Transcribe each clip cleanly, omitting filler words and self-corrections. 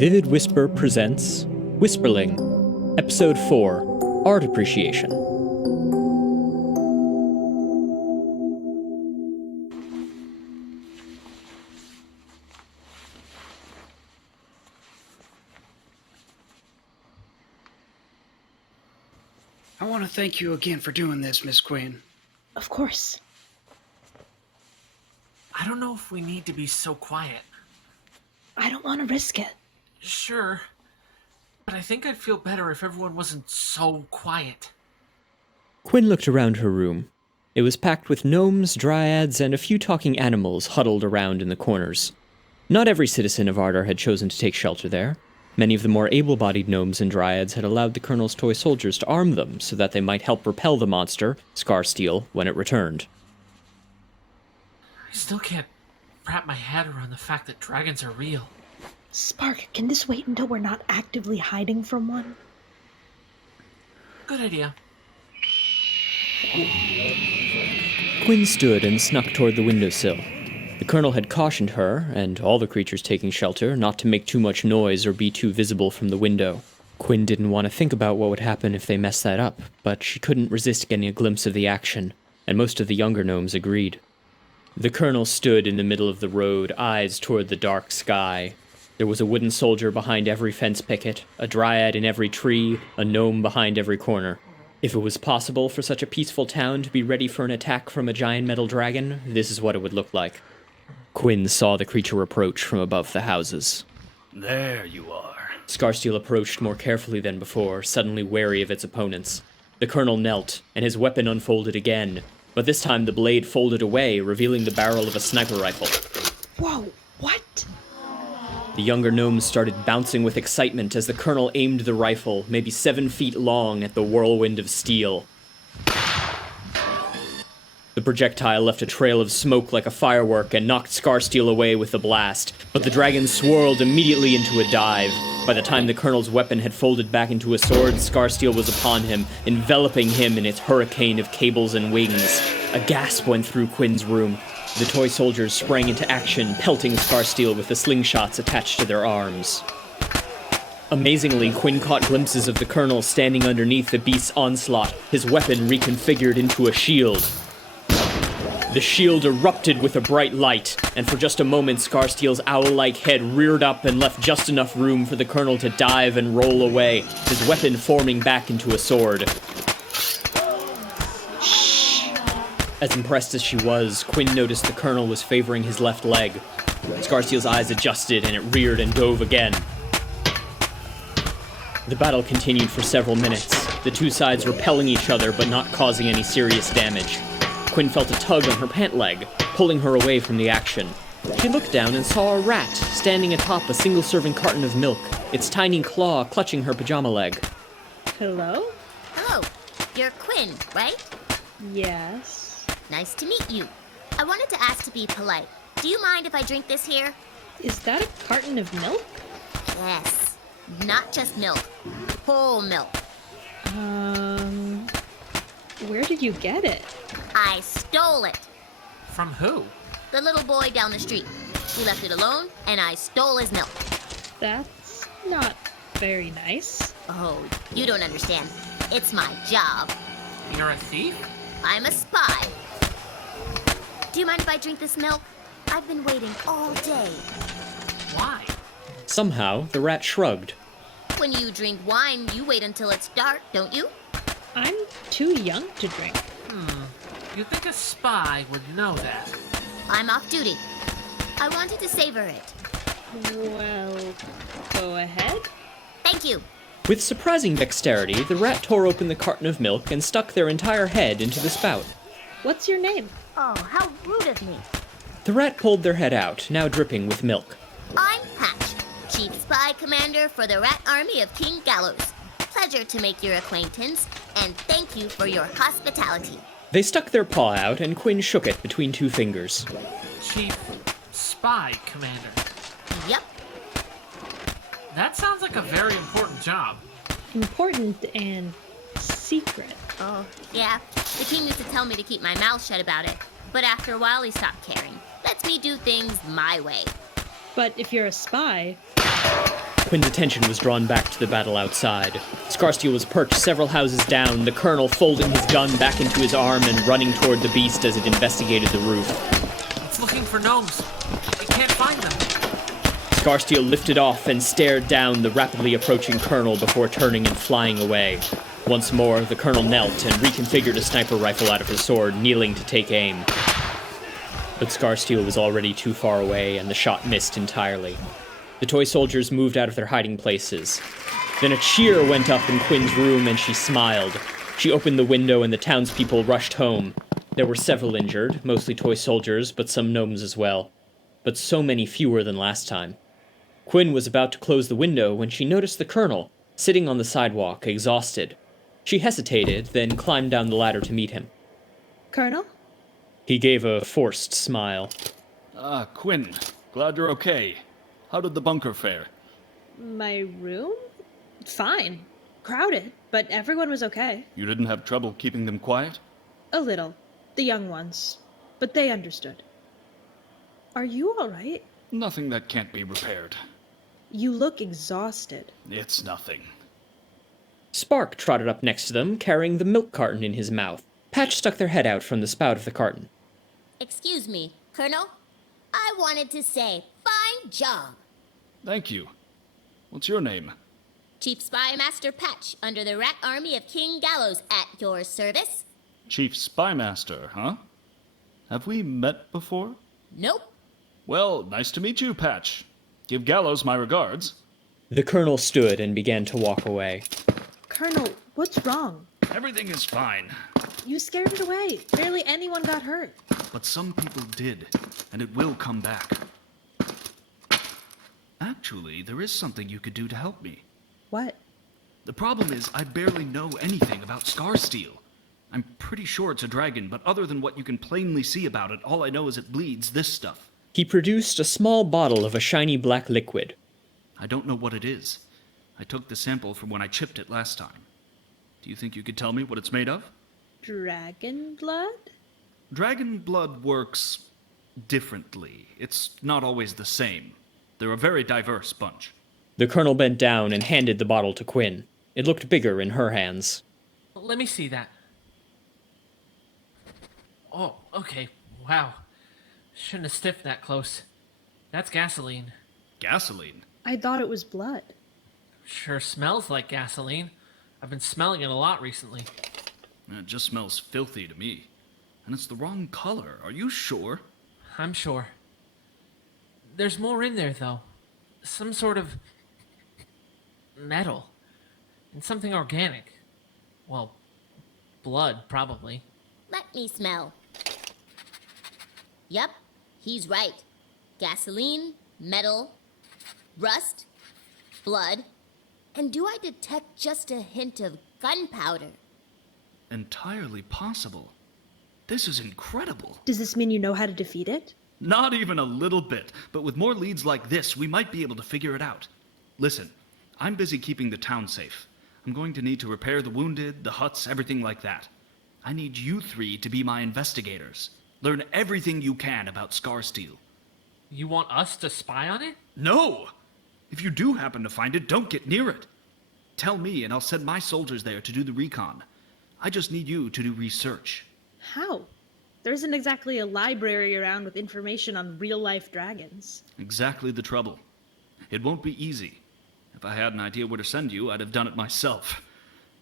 Vivid Whisper presents Whisperling, Episode 4, Art Appreciation. I want to thank you again for doing this, Miss Quinn. Of course. I don't know if we need to be so quiet. I don't want to risk it. Sure, but I think I'd feel better if everyone wasn't so quiet. Quinn looked around her room. It was packed with gnomes, dryads, and a few talking animals huddled around in the corners. Not every citizen of Ardar had chosen to take shelter there. Many of the more able-bodied gnomes and dryads had allowed the Colonel's toy soldiers to arm them so that they might help repel the monster, Scarsteel, when it returned. I still can't wrap my head around the fact that dragons are real. Spark, can this wait until we're not actively hiding from one? Good idea. Quinn stood and snuck toward the windowsill. The Colonel had cautioned her, and all the creatures taking shelter, not to make too much noise or be too visible from the window. Quinn didn't want to think about what would happen if they messed that up, but she couldn't resist getting a glimpse of the action, and most of the younger gnomes agreed. The Colonel stood in the middle of the road, eyes toward the dark sky. There was a wooden soldier behind every fence picket, a dryad in every tree, a gnome behind every corner. If it was possible for such a peaceful town to be ready for an attack from a giant metal dragon, this is what it would look like. Quinn saw the creature approach from above the houses. There you are. Scarsteel approached more carefully than before, suddenly wary of its opponents. The Colonel knelt, and his weapon unfolded again, but this time the blade folded away, revealing the barrel of a sniper rifle. Whoa, what? The younger gnomes started bouncing with excitement as the Colonel aimed the rifle, maybe 7 feet long, at the whirlwind of steel. The projectile left a trail of smoke like a firework and knocked Scarsteel away with the blast, but the dragon swirled immediately into a dive. By the time the Colonel's weapon had folded back into a sword, Scarsteel was upon him, enveloping him in its hurricane of cables and wings. A gasp went through Quinn's room. The toy soldiers sprang into action, pelting Scarsteel with the slingshots attached to their arms. Amazingly, Quinn caught glimpses of the Colonel standing underneath the beast's onslaught, his weapon reconfigured into a shield. The shield erupted with a bright light, and for just a moment Scarsteel's owl-like head reared up and left just enough room for the Colonel to dive and roll away, his weapon forming back into a sword. As impressed as she was, Quinn noticed the Colonel was favoring his left leg. Scarsteel's eyes adjusted and it reared and dove again. The battle continued for several minutes, the two sides repelling each other but not causing any serious damage. Quinn felt a tug on her pant leg, pulling her away from the action. She looked down and saw a rat standing atop a single-serving carton of milk, its tiny claw clutching her pajama leg. Hello? Hello, you're Quinn, right? Yes. Nice to meet you. I wanted to ask to be polite. Do you mind if I drink this here? Is that a carton of milk? Yes. Not just milk. Whole milk. Where did you get it? I stole it. From who? The little boy down the street. He left it alone, and I stole his milk. That's not very nice. Oh, you don't understand. It's my job. You're a thief? I'm a spy. Do you mind if I drink this milk? I've been waiting all day. Why? Somehow, the rat shrugged. When you drink wine, you wait until it's dark, don't you? I'm too young to drink. You'd think a spy would know that. I'm off duty. I wanted to savor it. Well, go ahead. Thank you. With surprising dexterity, the rat tore open the carton of milk and stuck their entire head into the spout. What's your name? Oh, how rude of me. The rat pulled their head out, now dripping with milk. I'm Patch, Chief Spy Commander for the Rat Army of King Gallows. Pleasure to make your acquaintance, and thank you for your hospitality. They stuck their paw out, and Quinn shook it between 2 fingers. Chief Spy Commander. Yep. That sounds like a very important job. Important and secret. Oh, yeah. The king used to tell me to keep my mouth shut about it. But after a while, he stopped caring. Lets me do things my way. But if you're a spy, Quinn's attention was drawn back to the battle outside. Scarsteel was perched several houses down, the colonel folding his gun back into his arm and running toward the beast as it investigated the roof. It's looking for gnomes. It can't find them. Scarsteel lifted off and stared down the rapidly approaching colonel before turning and flying away. Once more, the colonel knelt and reconfigured a sniper rifle out of his sword, kneeling to take aim. But Scarsteel was already too far away, and the shot missed entirely. The toy soldiers moved out of their hiding places. Then a cheer went up in Quinn's room, and she smiled. She opened the window, and the townspeople rushed home. There were several injured, mostly toy soldiers, but some gnomes as well. But so many fewer than last time. Quinn was about to close the window when she noticed the colonel, sitting on the sidewalk, exhausted. She hesitated, then climbed down the ladder to meet him. Colonel? He gave a forced smile. Ah, Quinn. Glad you're okay. How did the bunker fare? My room? Fine. Crowded, but everyone was okay. You didn't have trouble keeping them quiet? A little. The young ones. But they understood. Are you alright? Nothing that can't be repaired. You look exhausted. It's nothing. Spark trotted up next to them, carrying the milk carton in his mouth. Patch stuck their head out from the spout of the carton. Excuse me, Colonel. I wanted to say, fine job. Thank you. What's your name? Chief Spy Master Patch, under the Rat Army of King Gallows, at your service. Chief Spymaster, huh? Have we met before? Nope. Well, nice to meet you, Patch. Give Gallows my regards. The colonel stood and began to walk away. Colonel, what's wrong? Everything is fine. You scared it away. Barely anyone got hurt. But some people did, and it will come back. Actually, there is something you could do to help me. What? The problem is, I barely know anything about Scarsteel. I'm pretty sure it's a dragon, but other than what you can plainly see about it, all I know is it bleeds this stuff. He produced a small bottle of a shiny black liquid. I don't know what it is. I took the sample from when I chipped it last time. Do you think you could tell me what it's made of? Dragon blood? Dragon blood works differently. It's not always the same. They're a very diverse bunch. The colonel bent down and handed the bottle to Quinn. It looked bigger in her hands. Let me see that. Oh, okay. Wow. Shouldn't have stiffed that close. That's gasoline. Gasoline? I thought it was blood. Sure smells like gasoline. I've been smelling it a lot recently. It just smells filthy to me. And it's the wrong color. Are you sure? I'm sure. There's more in there, though. Some sort of metal. And something organic. Well, blood, probably. Let me smell. Yep, he's right. Gasoline, metal, rust, blood, and do I detect just a hint of gunpowder? Entirely possible. This is incredible. Does this mean you know how to defeat it? Not even a little bit, but with more leads like this, we might be able to figure it out. Listen, I'm busy keeping the town safe. I'm going to need to repair the wounded, the huts, everything like that. I need you three to be my investigators. Learn everything you can about Scarsteel. You want us to spy on it? No! If you do happen to find it, don't get near it. Tell me, and I'll send my soldiers there to do the recon. I just need you to do research. How? There isn't exactly a library around with information on real-life dragons. Exactly the trouble. It won't be easy. If I had an idea where to send you, I'd have done it myself.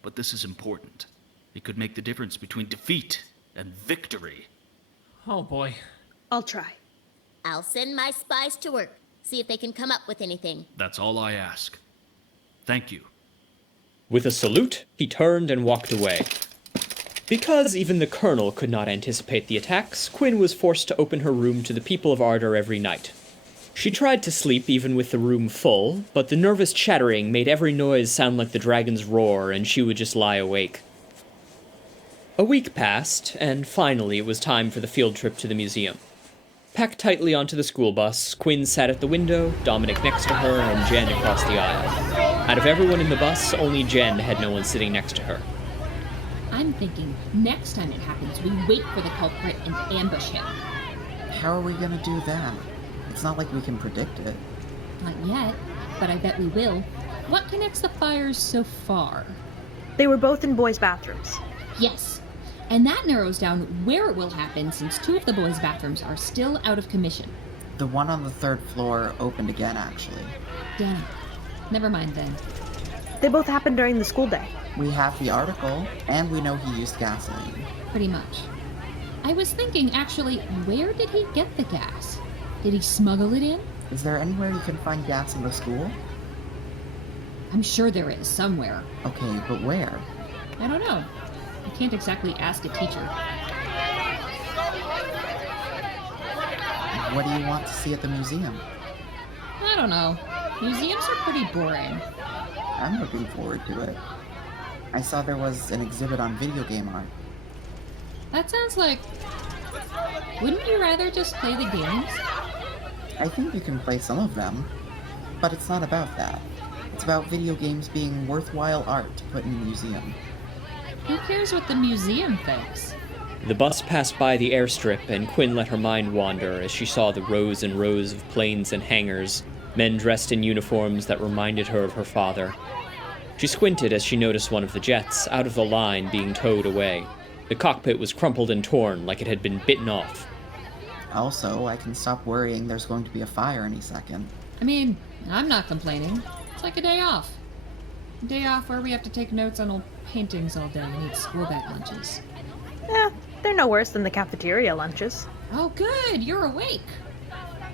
But this is important. It could make the difference between defeat and victory. Oh boy. I'll try. I'll send my spies to work, see if they can come up with anything. That's all I ask. Thank you. With a salute, he turned and walked away. Because even the colonel could not anticipate the attacks, Quinn was forced to open her room to the people of Ardor every night. She tried to sleep even with the room full, but the nervous chattering made every noise sound like the dragon's roar, and she would just lie awake. A week passed, and finally it was time for the field trip to the museum. Packed tightly onto the school bus, Quinn sat at the window, Dominic next to her, and Jen across the aisle. Out of everyone in the bus, only Jen had no one sitting next to her. I'm thinking next time it happens, we wait for the culprit and ambush him. How are we gonna do that? It's not like we can predict it. Not yet, but I bet we will. What connects the fires so far? They were both in boys' bathrooms. Yes. And that narrows down where it will happen since 2 of the boys' bathrooms are still out of commission. The one on the 3rd floor opened again, actually. Damn. Never mind then. They both happened during the school day. We have the article, and we know he used gasoline. Pretty much. I was thinking, actually, where did he get the gas? Did he smuggle it in? Is there anywhere you can find gas in the school? I'm sure there is, somewhere. Okay, but where? I don't know. I can't exactly ask a teacher. What do you want to see at the museum? I don't know. Museums are pretty boring. I'm looking forward to it. I saw there was an exhibit on video game art. That sounds like... Wouldn't you rather just play the games? I think you can play some of them, but it's not about that. It's about video games being worthwhile art to put in a museum. Who cares what the museum thinks? The bus passed by the airstrip, and Quinn let her mind wander as she saw the rows and rows of planes and hangars, men dressed in uniforms that reminded her of her father. She squinted as she noticed one of the jets, out of the line, being towed away. The cockpit was crumpled and torn like it had been bitten off. Also, I can stop worrying there's going to be a fire any second. I mean, I'm not complaining. It's like a day off. A day off where we have to take notes on old paintings all day and eat school bag lunches. They're no worse than the cafeteria lunches. Oh good, you're awake.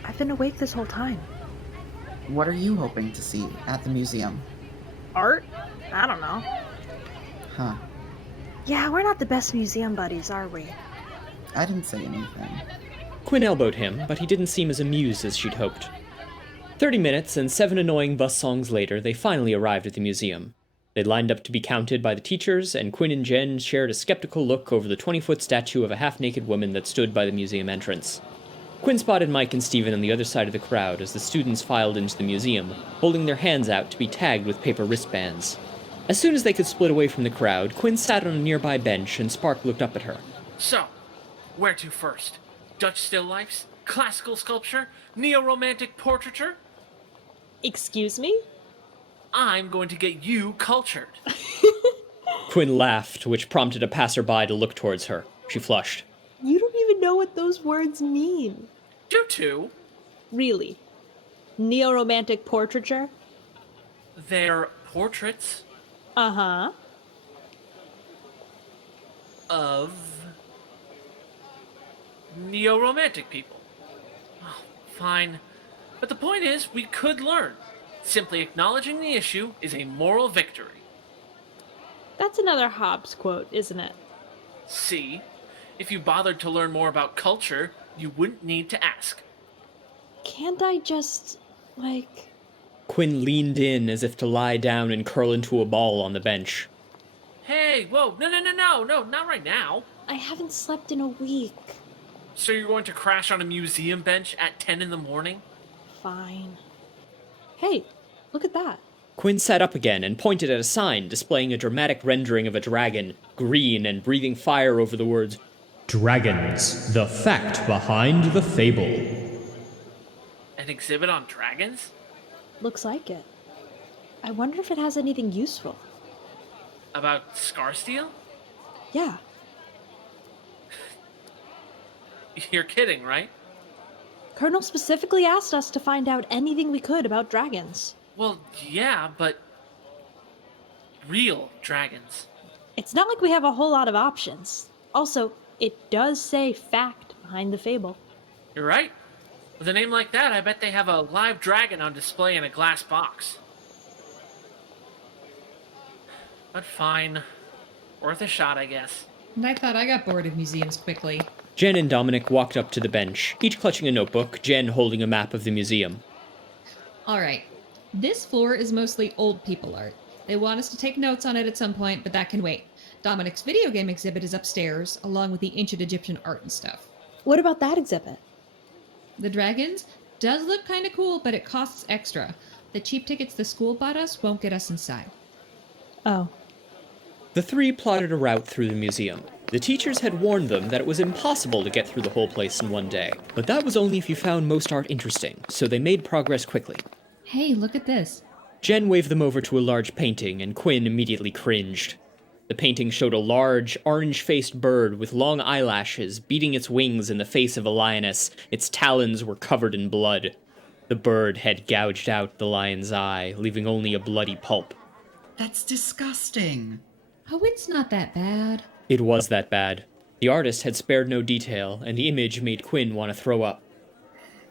I've been awake this whole time. What are you hoping to see at the museum? Art? I don't know. Huh. Yeah, we're not the best museum buddies, are we? I didn't say anything. Quinn elbowed him, but he didn't seem as amused as she'd hoped. 30 minutes and 7 annoying bus songs later, they finally arrived at the museum. They lined up to be counted by the teachers, and Quinn and Jen shared a skeptical look over the 20-foot statue of a half-naked woman that stood by the museum entrance. Quinn spotted Mike and Steven on the other side of the crowd as the students filed into the museum, holding their hands out to be tagged with paper wristbands. As soon as they could split away from the crowd, Quinn sat on a nearby bench, and Spark looked up at her. So, where to first? Dutch still lifes? Classical sculpture? Neo-romantic portraiture? Excuse me? I'm going to get you cultured. Quinn laughed, which prompted a passerby to look towards her. She flushed. You don't even know what those words mean. Do too. Really? Neo-romantic portraiture? They're portraits Uh-huh. of neo-romantic people. Oh, fine. But the point is, we could learn. Simply acknowledging the issue is a moral victory. That's another Hobbes quote, isn't it? See? If you bothered to learn more about culture, you wouldn't need to ask. Can't I just, like... Quinn leaned in as if to lie down and curl into a ball on the bench. Hey, whoa, no, not right now. I haven't slept in a week. So you're going to crash on a museum bench at 10 in the morning? Fine. Hey, look at that. Quinn sat up again and pointed at a sign displaying a dramatic rendering of a dragon, green and breathing fire over the words, "Dragons, the fact behind the fable." An exhibit on dragons? Looks like it. I wonder if it has anything useful. About Scarsteel? Yeah. You're kidding, right? Colonel specifically asked us to find out anything we could about dragons. Well, yeah, but... real dragons. It's not like we have a whole lot of options. Also, it does say fact behind the fable. You're right. With a name like that, I bet they have a live dragon on display in a glass box. But fine. Worth a shot, I guess. And I thought I got bored of museums quickly. Jen and Dominic walked up to the bench, each clutching a notebook, Jen holding a map of the museum. Alright, this floor is mostly old people art. They want us to take notes on it at some point, but that can wait. Dominic's video game exhibit is upstairs, along with the ancient Egyptian art and stuff. What about that exhibit? The dragons does look kind of cool, but it costs extra. The cheap tickets the school bought us won't get us inside. Oh. The three plotted a route through the museum. The teachers had warned them that it was impossible to get through the whole place in one day, but that was only if you found most art interesting, so they made progress quickly. Hey, look at this. Jen waved them over to a large painting, and Quinn immediately cringed. The painting showed a large, orange-faced bird with long eyelashes beating its wings in the face of a lioness. Its talons were covered in blood. The bird had gouged out the lion's eye, leaving only a bloody pulp. That's disgusting. Oh, it's not that bad. It was that bad. The artist had spared no detail, and the image made Quinn want to throw up.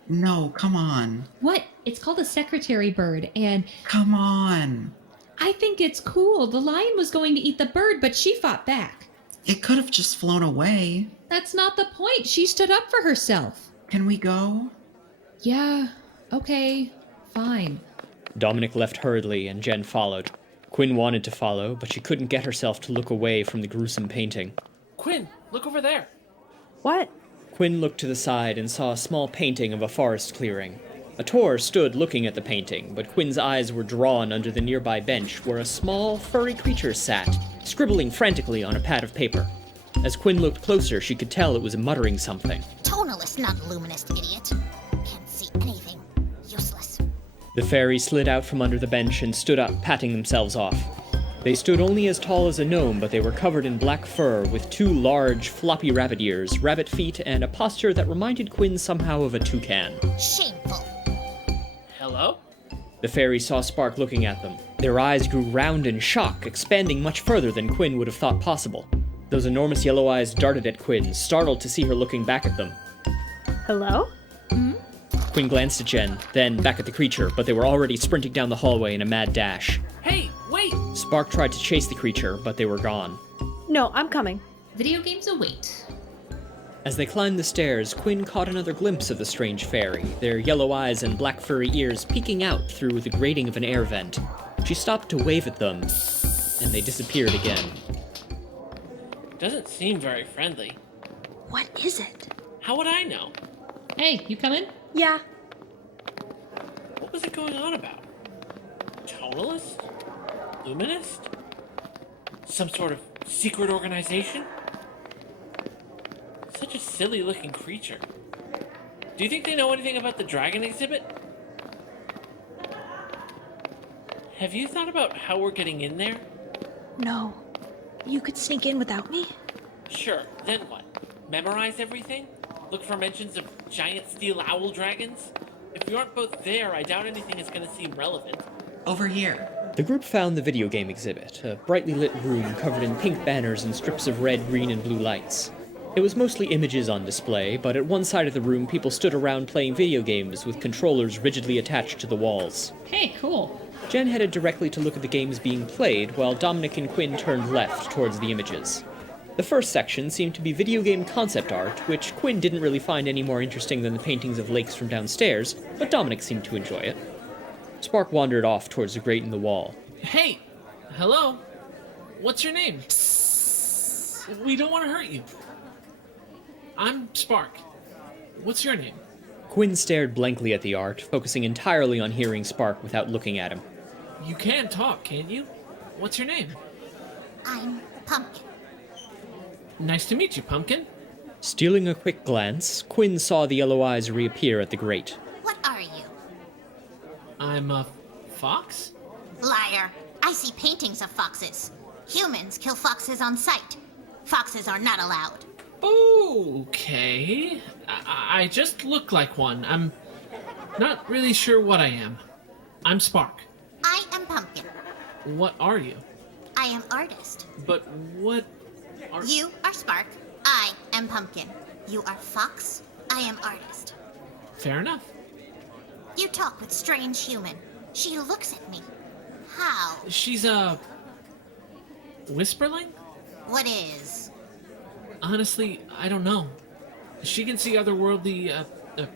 No, come on. What? It's called a secretary bird, and Come on. I think it's cool. The lion was going to eat the bird, but she fought back. It could have just flown away. That's not the point. She stood up for herself. Can we go? Yeah, okay, fine. Dominic left hurriedly, and Jen followed. Quinn wanted to follow, but she couldn't get herself to look away from the gruesome painting. Quinn, look over there. What? Quinn looked to the side and saw a small painting of a forest clearing. A Tor stood looking at the painting, but Quinn's eyes were drawn under the nearby bench where a small, furry creature sat, scribbling frantically on a pad of paper. As Quinn looked closer, she could tell it was muttering something. Tonalist, not luminist, idiot. Can't see anything. Useless. The fairy slid out from under the bench and stood up, patting themselves off. They stood only as tall as a gnome, but they were covered in black fur with 2 large, floppy rabbit ears, rabbit feet, and a posture that reminded Quinn somehow of a toucan. Shameful. Hello? The fairy saw Spark looking at them. Their eyes grew round in shock, expanding much further than Quinn would have thought possible. Those enormous yellow eyes darted at Quinn, startled to see her looking back at them. Hello? Quinn glanced at Jen, then back at the creature, but they were already sprinting down the hallway in a mad dash. Hey, wait! Spark tried to chase the creature, but they were gone. No, I'm coming. Video games await. As they climbed the stairs, Quinn caught another glimpse of the strange fairy, their yellow eyes and black furry ears peeking out through the grating of an air vent. She stopped to wave at them, and they disappeared again. Doesn't seem very friendly. What is it? How would I know? Hey, you coming? Yeah. What was it going on about? Tonalist? Luminist? Some sort of secret organization? Such a silly looking creature. Do you think they know anything about the dragon exhibit? Have you thought about how we're getting in there? No. You could sneak in without me? Sure, then what? Memorize everything? Look for mentions of giant steel owl dragons? If we aren't both there, I doubt anything is going to seem relevant. Over here. The group found the video game exhibit, a brightly lit room covered in pink banners and strips of red, green, and blue lights. It was mostly images on display, but at one side of the room people stood around playing video games with controllers rigidly attached to the walls. Hey, cool. Jen headed directly to look at the games being played, while Dominic and Quinn turned left towards the images. The first section seemed to be video game concept art, which Quinn didn't really find any more interesting than the paintings of lakes from downstairs, but Dominic seemed to enjoy it. Spark wandered off towards the grate in the wall. Hey! Hello? What's your name? We don't want to hurt you. I'm Spark. What's your name? Quinn stared blankly at the art, focusing entirely on hearing Spark without looking at him. You can talk, can't you? What's your name? I'm Pumpkin. Nice to meet you, Pumpkin. Stealing a quick glance, Quinn saw the yellow eyes reappear at the grate. What are you? I'm a fox? Liar. I see paintings of foxes. Humans kill foxes on sight. Foxes are not allowed. Okay. I just look like one. I'm not really sure what I am. I'm Spark. I am Pumpkin. What are you? I am artist. But what are... You are Spark. I am Pumpkin. You are fox. I am artist. Fair enough. You talk with strange human. She looks at me. How? She's a... Whisperling? What is? Honestly, I don't know. She can see otherworldly,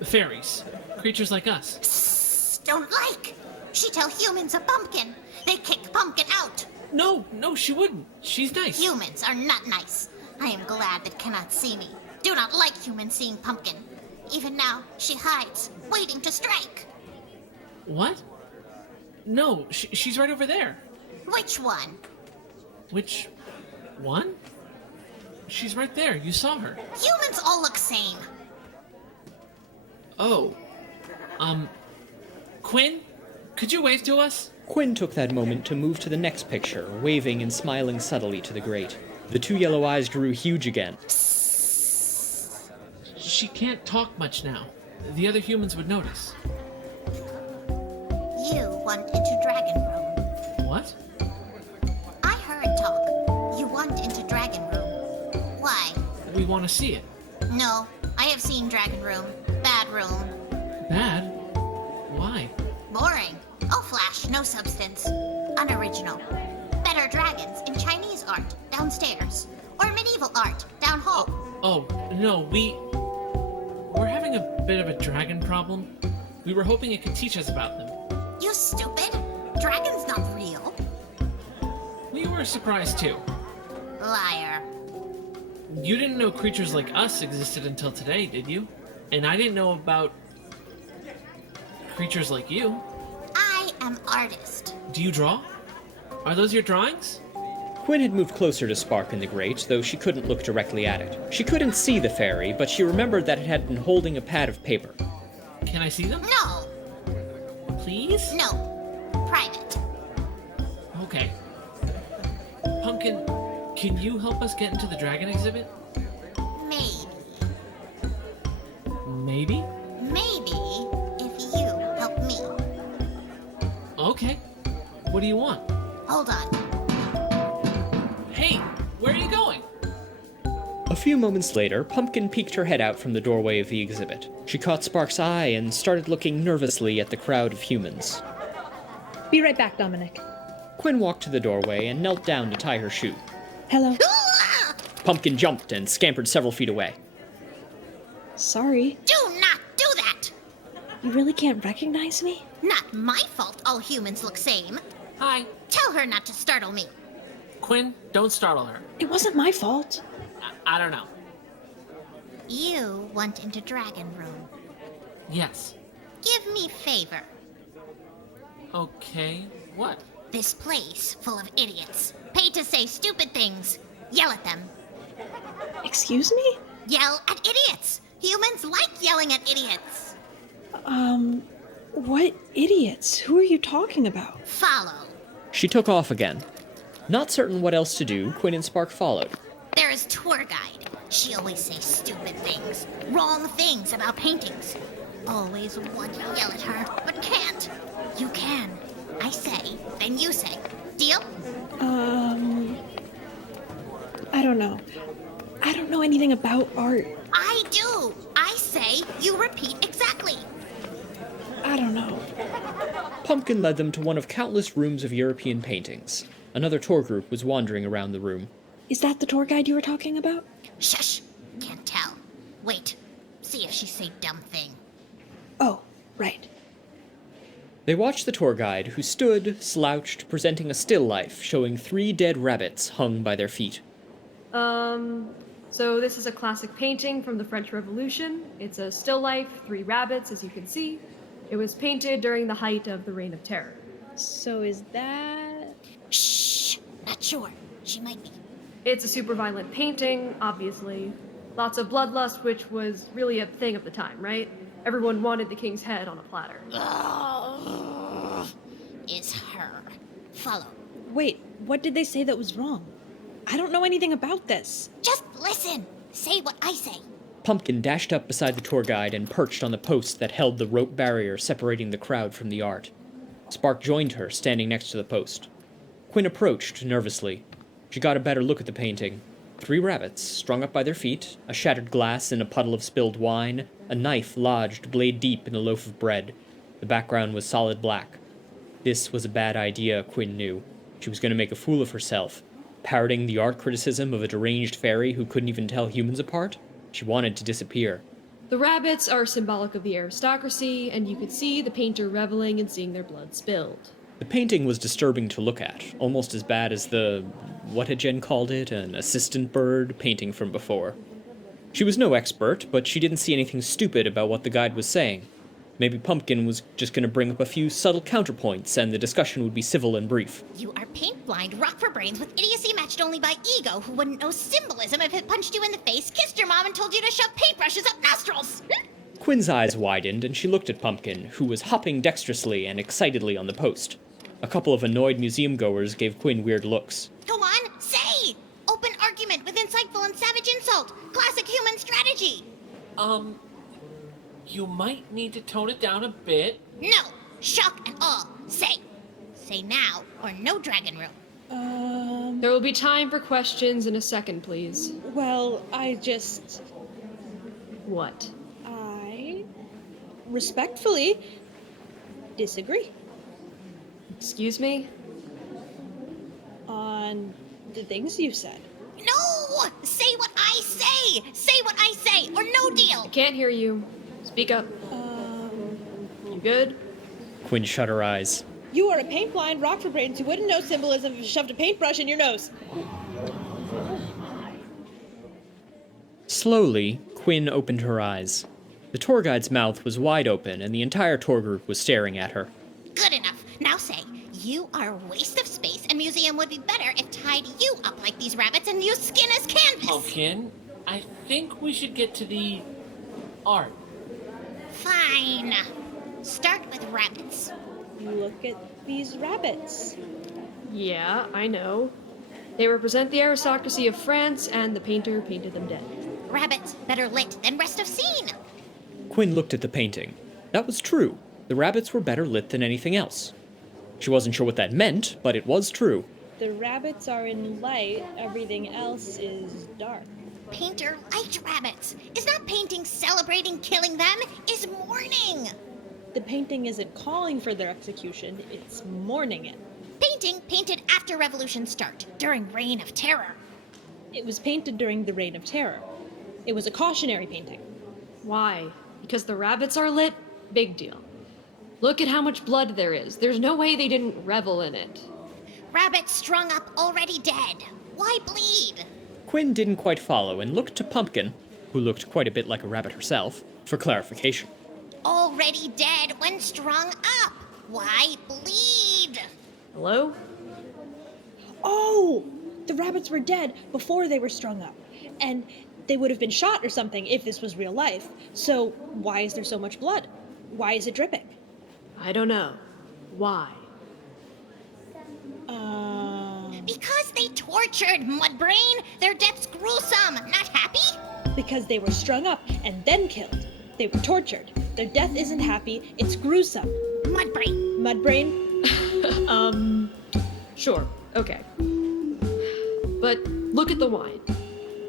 fairies. Creatures like us. Psst, don't like. She tell humans a pumpkin. They kick Pumpkin out. No, she wouldn't. She's nice. Humans are not nice. I am glad that cannot see me. Do not like humans seeing Pumpkin. Even now, she hides, waiting to strike. What? No, she's right over there. Which one? Which one? She's right there. You saw her. Humans all look same. Oh. Quinn? Could you wave to us? Quinn took that moment to move to the next picture, waving and smiling subtly to the grate. The two yellow eyes grew huge again. She can't talk much now. The other humans would notice. You want into Dragon Room. What? I heard talk. You want into Dragon Room. Why? We want to see it. No, I have seen Dragon Room. Bad room. Bad? Why? Boring. Oh, flash, no substance. Unoriginal. Better dragons in Chinese art, downstairs. Or medieval art, down hall. Oh, no, we're having a bit of a dragon problem. We were hoping it could teach us about them. You stupid. Dragon's not real. We were surprised too. Liar. You didn't know creatures like us existed until today, did you? And I didn't know about creatures like you. I am artist. Do you draw? Are those your drawings? Quinn had moved closer to Spark in the grate, though she couldn't look directly at it. She couldn't see the fairy, but she remembered that it had been holding a pad of paper. Can I see them? No. Please? No. Private. Okay. Pumpkin, can you help us get into the dragon exhibit? Maybe. Maybe? Maybe if you help me. Okay. What do you want? Hold on. Hey, where are you going? A few moments later, Pumpkin peeked her head out from the doorway of the exhibit. She caught Spark's eye and started looking nervously at the crowd of humans. Be right back, Dominic. Quinn walked to the doorway and knelt down to tie her shoe. Hello. Pumpkin jumped and scampered several feet away. Sorry. Do not do that! You really can't recognize me? Not my fault all humans look same. Hi. Tell her not to startle me. Quinn, don't startle her. It wasn't my fault. I don't know. You want into Dragon Room. Yes. Give me favor. Okay. What? This place full of idiots. Paid to say stupid things. Yell at them. Excuse me? Yell at idiots! Humans like yelling at idiots. What idiots? Who are you talking about? Follow. She took off again. Not certain what else to do, Quinn and Spark followed. There is tour guide. She always says stupid things. Wrong things about paintings. Always want to yell at her, but can't. You can. I say, then you say. Deal? I don't know. I don't know anything about art. I do. I say, you repeat exactly. I don't know. Pumpkin led them to one of countless rooms of European paintings. Another tour group was wandering around the room. Is that the tour guide you were talking about? Shush. Can't tell. Wait. See if she say dumb thing. Oh, right. They watched the tour guide, who stood, slouched, presenting a still life showing 3 dead rabbits hung by their feet. So this is a classic painting from the French Revolution. It's a still life, 3 rabbits, as you can see. It was painted during the height of the Reign of Terror. So is that... Shh. Not sure. She might be. It's a super violent painting, obviously. Lots of bloodlust, which was really a thing of the time, right? Everyone wanted the king's head on a platter. Ugh. It's her. Follow. Wait, what did they say that was wrong? I don't know anything about this. Just listen. Say what I say. Pumpkin dashed up beside the tour guide and perched on the post that held the rope barrier separating the crowd from the art. Spark joined her, standing next to the post. Quinn approached nervously. She got a better look at the painting. 3 rabbits, strung up by their feet, a shattered glass in a puddle of spilled wine, a knife lodged blade deep in a loaf of bread. The background was solid black. This was a bad idea, Quinn knew. She was going to make a fool of herself. Parroting the art criticism of a deranged fairy who couldn't even tell humans apart? She wanted to disappear. The rabbits are symbolic of the aristocracy, and you could see the painter reveling in seeing their blood spilled. The painting was disturbing to look at, almost as bad as the, what had Jen called it, an assistant bird painting from before. She was no expert, but she didn't see anything stupid about what the guide was saying. Maybe Pumpkin was just going to bring up a few subtle counterpoints and the discussion would be civil and brief. You are paint blind, rock for brains with idiocy matched only by ego who wouldn't know symbolism if it punched you in the face, kissed your mom, and told you to shove paintbrushes up nostrils. Quinn's eyes widened and she looked at Pumpkin, who was hopping dexterously and excitedly on the post. A couple of annoyed museum goers gave Quinn weird looks. Go on, say! Open argument with insightful and savage insult. Classic human strategy. You might need to tone it down a bit. No, shock and all. Say. Say now, or no dragon room. There will be time for questions in a second, please. Well, What? I respectfully disagree Excuse me? on the things you said. No! Say what I say! Say what I say, or no deal! Can't hear you. Speak up. You good? Quinn shut her eyes. You are a paint blind rock for brains who wouldn't know symbolism if you shoved a paintbrush in your nose. Slowly, Quinn opened her eyes. The tour guide's mouth was wide open and the entire tour group was staring at her. Good enough. Now say, you are a waste of space and museum would be better if tied you up like these rabbits and used skin as canvas. Pumpkin, I think we should get to the art. Fine. Start with rabbits. Look at these rabbits. Yeah, I know. They represent the aristocracy of France, and the painter painted them dead. Rabbits better lit than rest of scene. Quinn looked at the painting. That was true. The rabbits were better lit than anything else. She wasn't sure what that meant, but it was true. The rabbits are in light, everything else is dark. Painter liked rabbits. Is not painting celebrating killing them, is mourning. The painting isn't calling for their execution, it's mourning it. Painting painted after Revolution start, during Reign of Terror. It was painted during the Reign of Terror. It was a cautionary painting. Why? Because the rabbits are lit? Big deal. Look at how much blood there is. There's no way they didn't revel in it. Rabbits strung up already dead. Why bleed? Quinn didn't quite follow and looked to Pumpkin, who looked quite a bit like a rabbit herself, for clarification. Already dead when strung up. Why bleed? Hello? Oh! The rabbits were dead before they were strung up. And they would have been shot or something if this was real life. So why is there so much blood? Why is it dripping? I don't know. Why? Because they tortured, Mudbrain. Their death's gruesome, not happy? Because they were strung up and then killed. They were tortured. Their death isn't happy, it's gruesome. Mudbrain. Mudbrain? Sure, okay. But look at the wine.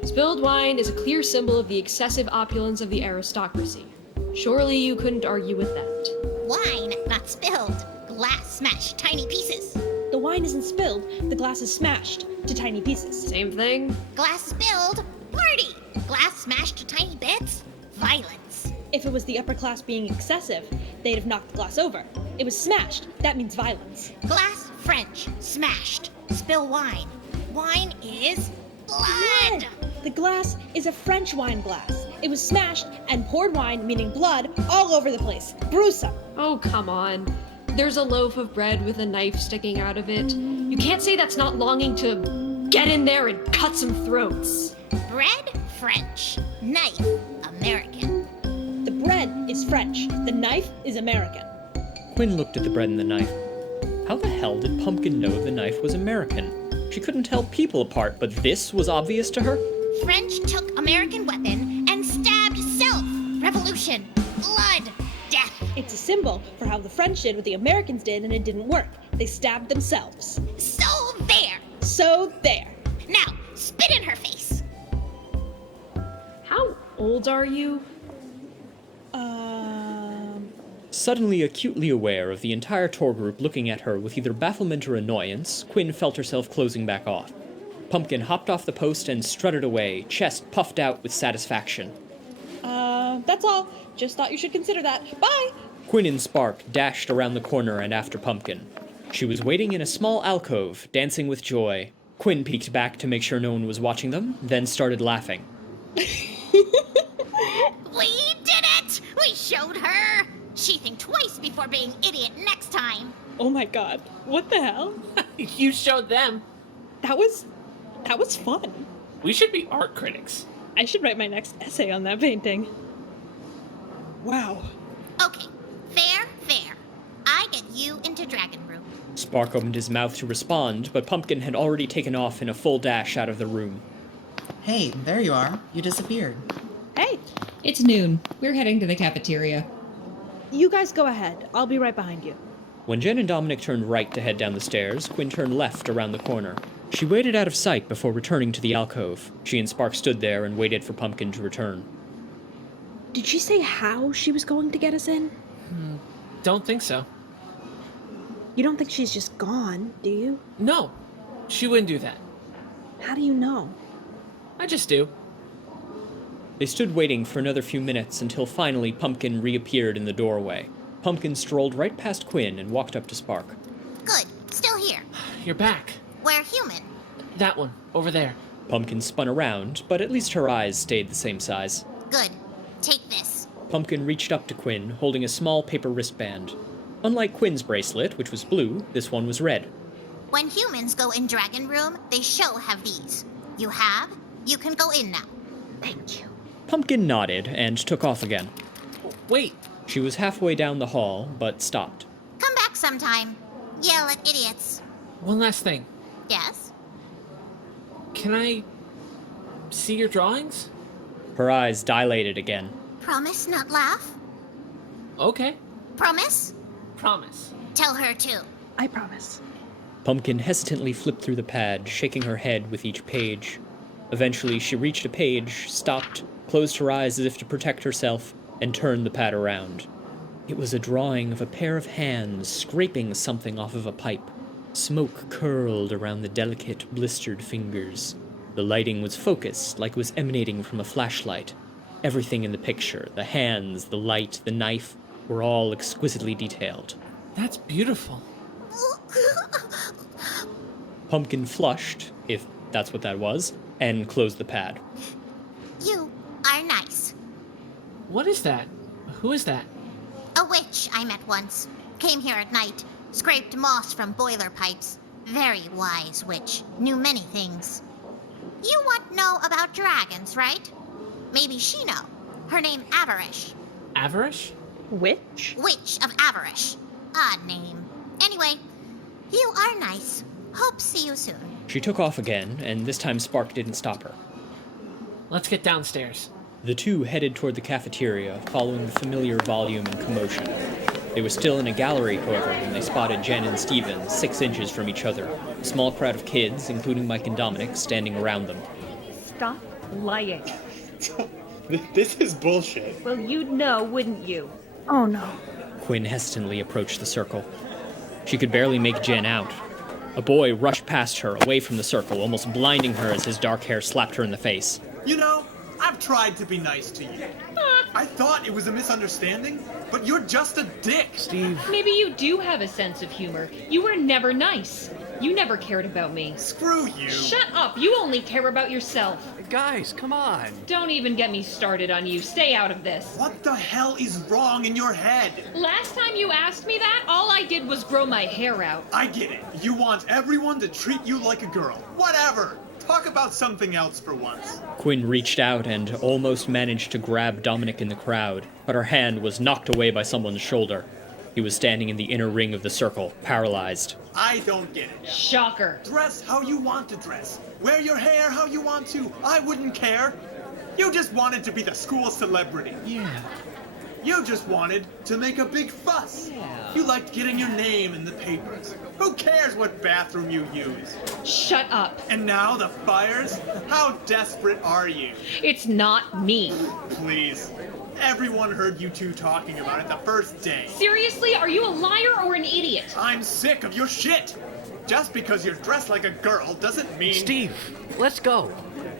Spilled wine is a clear symbol of the excessive opulence of the aristocracy. Surely you couldn't argue with that. Wine, not spilled. Glass smashed, tiny pieces. The wine isn't spilled, the glass is smashed to tiny pieces. Same thing? Glass spilled, party. Glass smashed to tiny bits, violence. If it was the upper class being excessive, they'd have knocked the glass over. It was smashed. That means violence. Glass French, smashed. Spill wine. Wine is blood. The glass is a French wine glass. It was smashed and poured wine, meaning blood, all over the place. Gruesome. Oh, come on. There's a loaf of bread with a knife sticking out of it. You can't say that's not longing to get in there and cut some throats. Bread, French. Knife, American. The bread is French. The knife is American. Quinn looked at the bread and the knife. How the hell did Pumpkin know the knife was American? She couldn't tell people apart, but this was obvious to her? French took American weapon and stabbed self. Revolution, blood, death. It's a symbol for how the French did what the Americans did and it didn't work. They stabbed themselves. So there. So there. Now, spit in her face. How old are you? Suddenly acutely aware of the entire tour group looking at her with either bafflement or annoyance, Quinn felt herself closing back off. Pumpkin hopped off the post and strutted away, chest puffed out with satisfaction. That's all. Just thought you should consider that. Bye! Quinn and Spark dashed around the corner and after Pumpkin. She was waiting in a small alcove, dancing with joy. Quinn peeked back to make sure no one was watching them, then started laughing. We did it! We showed her. She think twice before being idiot next time. Oh my god. What the hell? You showed them. That was fun. We should be art critics. I should write my next essay on that painting. Wow. Okay, fair. I get you into Dragon Room. Spark opened his mouth to respond, but Pumpkin had already taken off in a full dash out of the room. Hey, there you are. You disappeared. Hey, It's noon. We're heading to the cafeteria. you guys go ahead. I'll be right behind you. When Jen and Dominic turned right to head down the stairs, Quinn turned left around the corner. She waited out of sight before returning to the alcove. She and Spark stood there and waited for Pumpkin to return. Did she say how she was going to get us in? Don't think so. You don't think she's just gone, do you? No, she wouldn't do that. How do you know? I just do. They stood waiting for another few minutes until finally Pumpkin reappeared in the doorway. Pumpkin strolled right past Quinn and walked up to Spark. Good, still here. You're back. We're human. That one, over there. Pumpkin spun around, but at least her eyes stayed the same size. Good. Take this. Pumpkin reached up to Quinn, holding a small paper wristband. Unlike Quinn's bracelet, which was blue, this one was red. When humans go in Dragon Room, they have these. You have? You can go in now. Thank you. Pumpkin nodded and took off again. Wait, She was halfway down the hall, but stopped. Come back sometime. Yell at idiots. one last thing. Yes? Can I see your drawings? Her eyes dilated again. Promise not laugh? Okay, Promise? promise. Tell her too. I promise. Pumpkin hesitantly flipped through the pad, shaking her head with each page. Eventually, she reached a page, stopped, closed her eyes as if to protect herself, and turned the pad around. It was a drawing of a pair of hands scraping something off of a pipe. Smoke curled around the delicate, blistered fingers. The lighting was focused, like it was emanating from a flashlight. Everything in the picture, the hands, the light, the knife, were all exquisitely detailed. That's beautiful. Pumpkin flushed, if that's what that was, and closed the pad. You are nice. What is that? Who is that? A witch I met once. Came here at night. Scraped moss from boiler pipes. Very wise witch. Knew many things. You want to know about dragons, right? Maybe she know. Her name Avarish. Avarish? Witch? Witch of Avarish. Odd name. Anyway, you are nice. Hope see you soon. She took off again, and this time Spark didn't stop her. Let's get downstairs. The two headed toward the cafeteria, following the familiar volume and commotion. They were still in a gallery, however, when they spotted Jen and Steven 6 inches from each other. A small crowd of kids, including Mike and Dominic, standing around them. Stop lying. This is bullshit. Well, you'd know, wouldn't you? Oh no. Quinn hesitantly approached the circle. She could barely make Jen out. A boy rushed past her, away from the circle, almost blinding her as his dark hair slapped her in the face. You know, I've tried to be nice to you. I thought it was a misunderstanding, but you're just a dick. Steve. Maybe you do have a sense of humor. You were never nice. You never cared about me. Screw you. Shut up! You only care about yourself. Guys, come on. Don't even get me started on you. Stay out of this. What the hell is wrong in your head? Last time you asked me that, all I did was grow my hair out. I get it. You want everyone to treat you like a girl. Whatever. Talk about something else for once. Quinn reached out and almost managed to grab Dominic in the crowd, but her hand was knocked away by someone's shoulder. He was standing in the inner ring of the circle, paralyzed. I don't get it. Shocker. Dress how you want to dress. Wear your hair how you want to. I wouldn't care. You just wanted to be the school celebrity. Yeah. You just wanted to make a big fuss. Yeah. You liked getting your name in the papers. Who cares what bathroom you use? Shut up. And now the fires? How desperate are you? It's not me. Please. Everyone heard you two talking about it the first day. Seriously, are you a liar or an idiot? I'm sick of your shit. Just because you're dressed like a girl doesn't mean... Steve, let's go.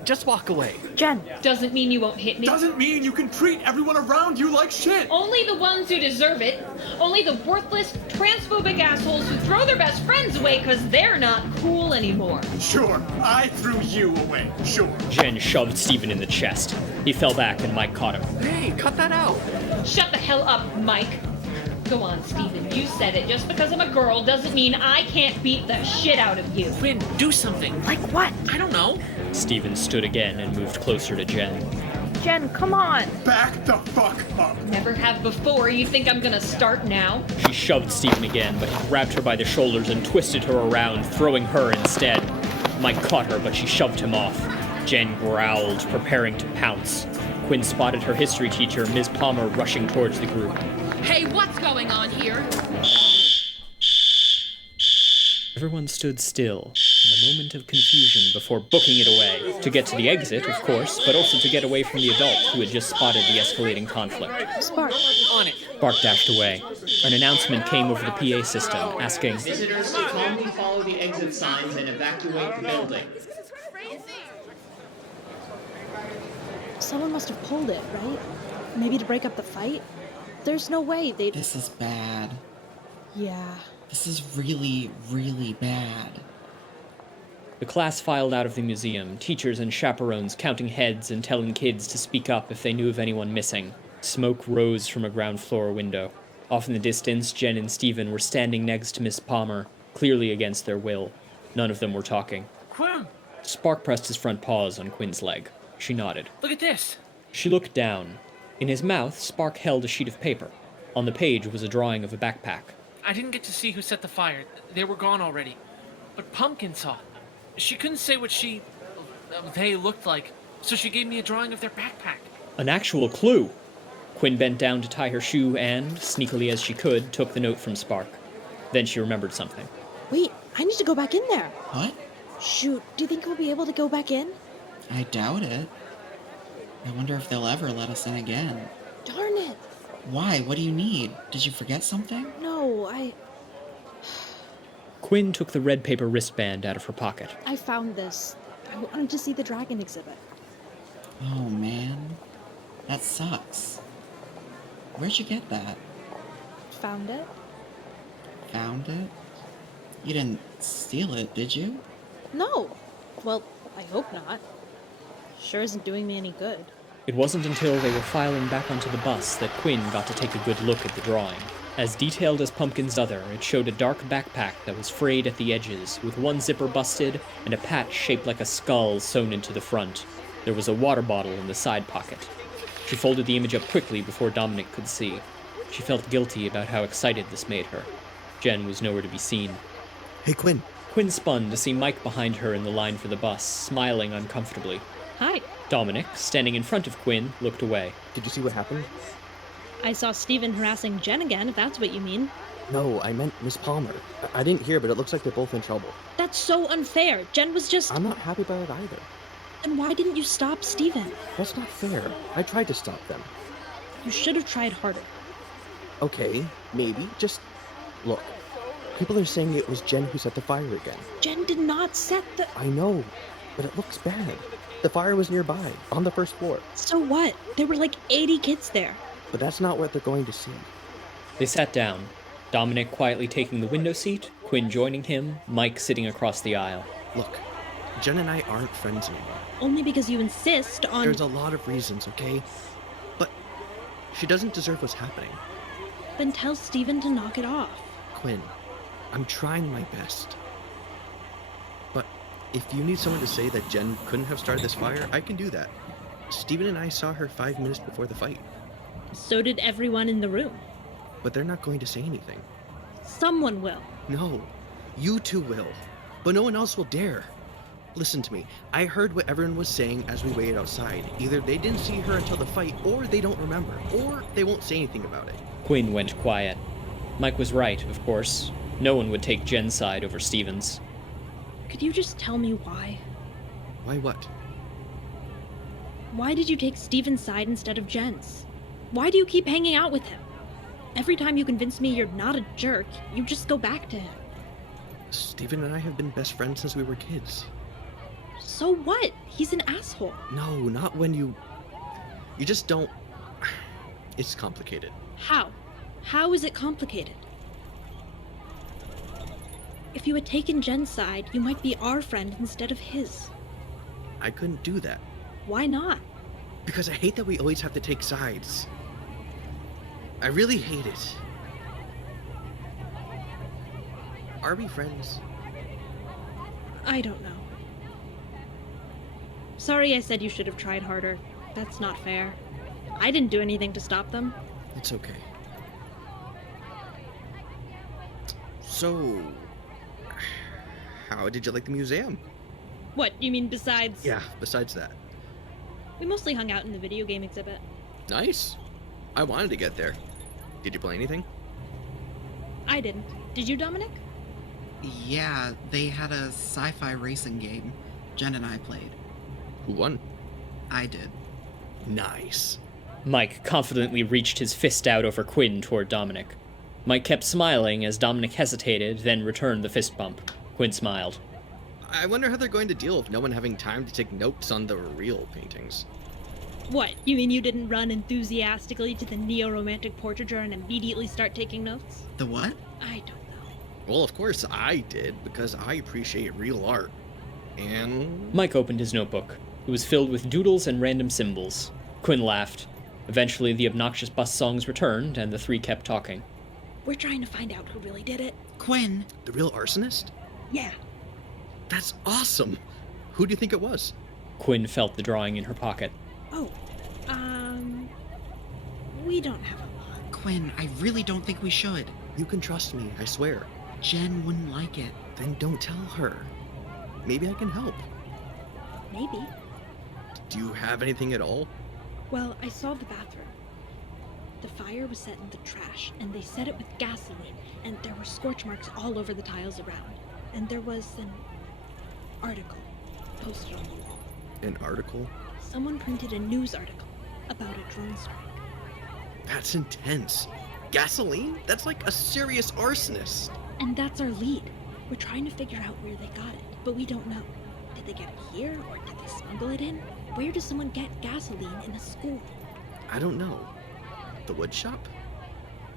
Just walk away. Jen. Doesn't mean you won't hit me. Doesn't mean you can treat everyone around you like shit. Only the ones who deserve it. Only the worthless, transphobic assholes who throw their best friends away because they're not cool anymore. Sure, I threw you away. Sure. Jen shoved Steven in the chest. He fell back and Mike caught him. Hey, cut that out. Shut the hell up, Mike. Go on, Steven. You said it. Just because I'm a girl doesn't mean I can't beat the shit out of you. Quinn, do something. Like what? I don't know. Steven stood again and moved closer to Jen. Jen, come on. Back the fuck up. Never have before. You think I'm gonna start now? She shoved Steven again, but he grabbed her by the shoulders and twisted her around, throwing her instead. Mike caught her, but she shoved him off. Jen growled, preparing to pounce. Quinn spotted her history teacher, Ms. Palmer, rushing towards the group. Hey, what's going on here? Everyone stood still, in a moment of confusion before booking it away. To get to the exit, of course, but also to get away from the adult who had just spotted the escalating conflict. Spark. On it. Spark dashed away. An announcement came over the PA system, asking, "Visitors to calmly follow the exit signs and evacuate the building." Someone must have pulled it, right? Maybe to break up the fight? There's no way they'd... This is bad. Yeah. This is really, really bad. The class filed out of the museum, teachers and chaperones counting heads and telling kids to speak up if they knew of anyone missing. Smoke rose from a ground floor window. Off in the distance, Jen and Steven were standing next to Miss Palmer, clearly against their will. None of them were talking. Quinn, Spark pressed his front paws on Quinn's leg. She nodded. look at this. She looked down. In his mouth, Spark held a sheet of paper. On the page was a drawing of a backpack. I didn't get to see who set the fire. They were gone already. But Pumpkin saw. She couldn't say what they looked like, so she gave me a drawing of their backpack. An actual clue! Quinn bent down to tie her shoe and, sneakily as she could, took the note from Spark. Then she remembered something. Wait, I need to go back in there. What? Shoot, do you think we'll be able to go back in? I doubt it. I wonder if they'll ever let us in again. Darn it. Why? What do you need? Did you forget something? No, Quinn took the red paper wristband out of her pocket. I found this. I wanted to see the dragon exhibit. Oh, man. That sucks. Where'd you get that? Found it? Found it? You didn't steal it, did you? No. Well, I hope not. Sure isn't doing me any good. It wasn't until they were filing back onto the bus that Quinn got to take a good look at the drawing. As detailed as Pumpkin's other, it showed a dark backpack that was frayed at the edges, with one zipper busted and a patch shaped like a skull sewn into the front. There was a water bottle in the side pocket. She folded the image up quickly before Dominic could see. She felt guilty about how excited this made her. Jen was nowhere to be seen. Hey, Quinn. Quinn spun to see Mike behind her in the line for the bus, smiling uncomfortably. Hi. Dominic, standing in front of Quinn, looked away. Did you see what happened? I saw Steven harassing Jen again, if that's what you mean. No, I meant Miss Palmer. I didn't hear, but it looks like they're both in trouble. That's so unfair. Jen was just... I'm not happy about it either. Then why didn't you stop Steven? That's not fair. I tried to stop them. You should have tried harder. Okay, maybe. Just look. People are saying it was Jen who set the fire again. Jen did not set the... I know, but it looks bad. The fire was nearby, on the first floor. So what? There were like 80 kids there. But that's not what they're going to see. They sat down, Dominic quietly taking the window seat, Quinn joining him, Mike sitting across the aisle. Look, Jen and I aren't friends anymore. Only because you insist on... There's a lot of reasons, okay? But she doesn't deserve what's happening. Then tell Steven to knock it off. Quinn, I'm trying my best. But if you need someone to say that Jen couldn't have started this fire, I can do that. Steven and I saw her 5 minutes before the fight. So did everyone in the room. But they're not going to say anything. Someone will. No, you two will. But no one else will dare. Listen to me. I heard what everyone was saying as we waited outside. Either they didn't see her until the fight, or they don't remember, or they won't say anything about it. Quinn went quiet. Mike was right, of course. No one would take Jen's side over Steven's. Could you just tell me why? Why what? Why did you take Steven's side instead of Jen's? Why do you keep hanging out with him? Every time you convince me you're not a jerk, you just go back to him. Steven and I have been best friends since we were kids. So what? He's an asshole. No, not when you just don't... It's complicated. How? How is it complicated? If you had taken Jen's side, you might be our friend instead of his. I couldn't do that. Why not? Because I hate that we always have to take sides. I really hate it. Are we friends? I don't know. Sorry I said you should have tried harder. That's not fair. I didn't do anything to stop them. It's okay. So, how did you like the museum? What, you mean besides... Yeah, besides that. We mostly hung out in the video game exhibit. Nice. I wanted to get there. Did you play anything? I didn't. Did you, Dominic? Yeah, they had a sci-fi racing game. Jen and I played. Who won? I did. Nice. Mike confidently reached his fist out over Quinn toward Dominic. Mike kept smiling as Dominic hesitated, then returned the fist bump. Quinn smiled. I wonder how they're going to deal with no one having time to take notes on the real paintings. What, you mean you didn't run enthusiastically to the neo-romantic portraiture and immediately start taking notes? The what? I don't know. Well, of course I did, because I appreciate real art. And... Mike opened his notebook. It was filled with doodles and random symbols. Quinn laughed. Eventually, the obnoxious bus songs returned, and the three kept talking. We're trying to find out who really did it. Quinn! The real arsonist? Yeah. That's awesome! Who do you think it was? Quinn felt the drawing in her pocket. Oh, we don't have a lot. Quinn, I really don't think we should. You can trust me, I swear. Jen wouldn't like it. Then don't tell her. Maybe I can help. Maybe. Do you have anything at all? Well, I saw the bathroom. The fire was set in the trash, and they set it with gasoline, and there were scorch marks all over the tiles around. And there was an article posted on the wall. An article? Someone printed a news article about a drone strike. That's intense. Gasoline? That's like a serious arsonist. And that's our lead. We're trying to figure out where they got it, but we don't know. Did they get it here, or did they smuggle it in? Where does someone get gasoline in a school? I don't know. The wood shop?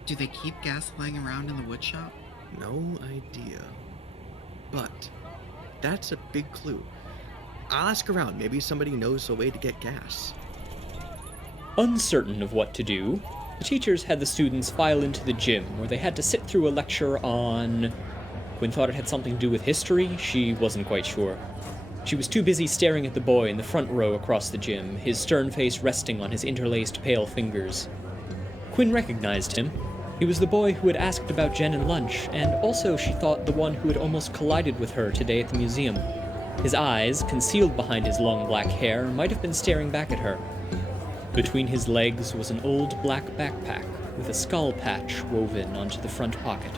Do they keep gas lying around in the wood shop? No idea. But that's a big clue. I'll ask around. Maybe somebody knows a way to get gas. Uncertain of what to do, the teachers had the students file into the gym, where they had to sit through a lecture on... Quinn thought it had something to do with history. She wasn't quite sure. She was too busy staring at the boy in the front row across the gym, his stern face resting on his interlaced pale fingers. Quinn recognized him. He was the boy who had asked about Jen and lunch, and also, she thought, the one who had almost collided with her today at the museum. His eyes, concealed behind his long black hair, might have been staring back at her. Between his legs was an old black backpack with a skull patch woven onto the front pocket.